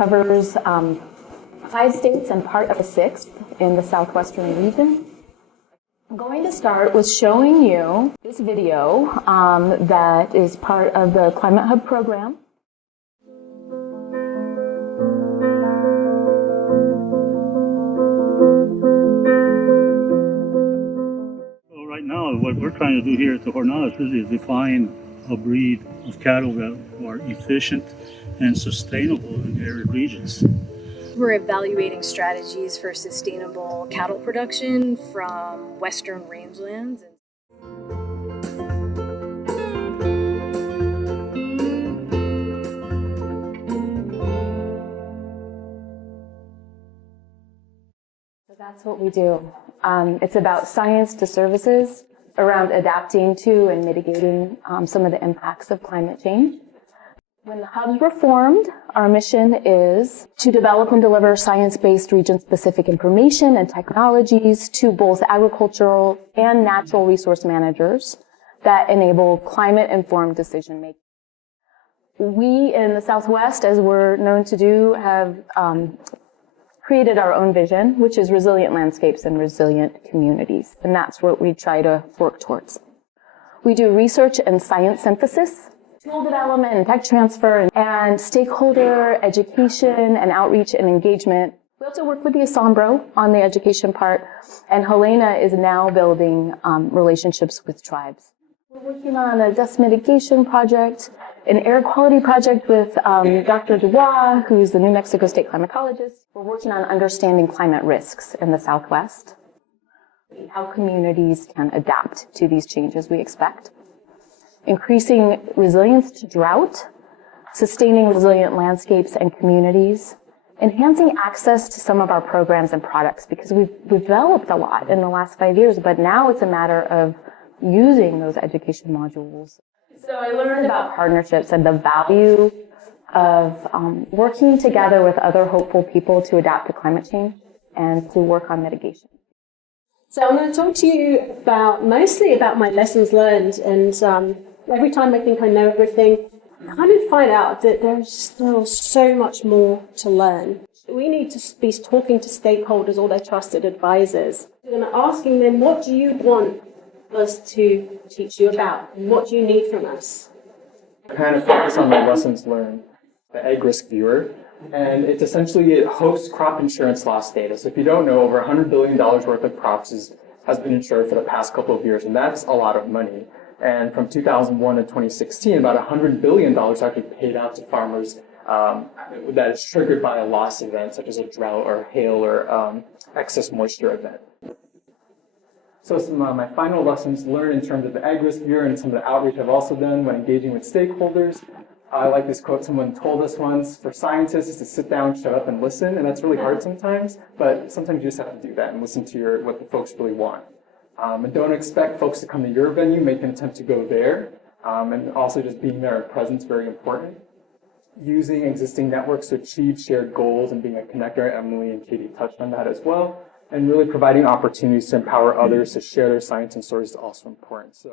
covers 5 states and part of a 6th in the southwestern region. I'm going to start with showing you this video that is part of the Climate Hub program. Well, right now, what we're trying to do here at the Jornadas really is define a breed of cattle that are efficient and sustainable in arid regions. We're evaluating strategies for sustainable cattle production from western rangelands. So that's what we do. It's about science to services around adapting to and mitigating some of the impacts of climate change. When the hubs were formed, our mission is to develop and deliver science-based region-specific information and technologies to both agricultural and natural resource managers that enable climate-informed decision-making. We in the Southwest, as we're known to do, have created our own vision, which is resilient landscapes and resilient communities, and that's what we try to work towards. We do research and science synthesis, tool development and tech transfer, and stakeholder education and outreach and engagement. We also work with the Asombro on the education part, and Helena is now building relationships with tribes. We're working on a dust mitigation project, an air quality project with Dr. Dubois, who's the New Mexico State climatologist. We're working on understanding climate risks in the Southwest, how communities can adapt to these changes we expect, increasing resilience to drought, sustaining resilient landscapes and communities, enhancing access to some of our programs and products, because we've developed a lot in the last 5 years, but now it's a matter of using those education modules. So I learned about partnerships and the value of working together with other hopeful people to adapt to climate change and to work on mitigation. So I'm going to talk to you mostly about my lessons learned, and every time I think I know everything, I kind of find out that there's still so much more to learn. We need to be talking to stakeholders or their trusted advisors and asking them, what do you want us to teach you about? What do you need from us? I kind of focus on my lessons learned, the egg risk viewer, and it's essentially, it hosts crop insurance loss data. So if you don't know, over $100 billion worth of crops has been insured for the past couple of years, and that's a lot of money. And from 2001 to 2016, about $100 billion actually paid out to farmers that is triggered by a loss event, such as a drought or hail or excess moisture event. So some of my final lessons learned in terms of the egg risk viewer and some of the outreach I've also done when engaging with stakeholders. I like this quote someone told us once: for scientists is to sit down, shut up, and listen. And that's really hard sometimes, but sometimes you just have to do that and listen to what the folks really want. And don't expect folks to come to your venue, make an attempt to go there. And also just being there in presence, very important. Using existing networks to achieve shared goals and being a connector. Emily and Caiti touched on that as well. And really providing opportunities to empower others to share their science and stories is also important. So.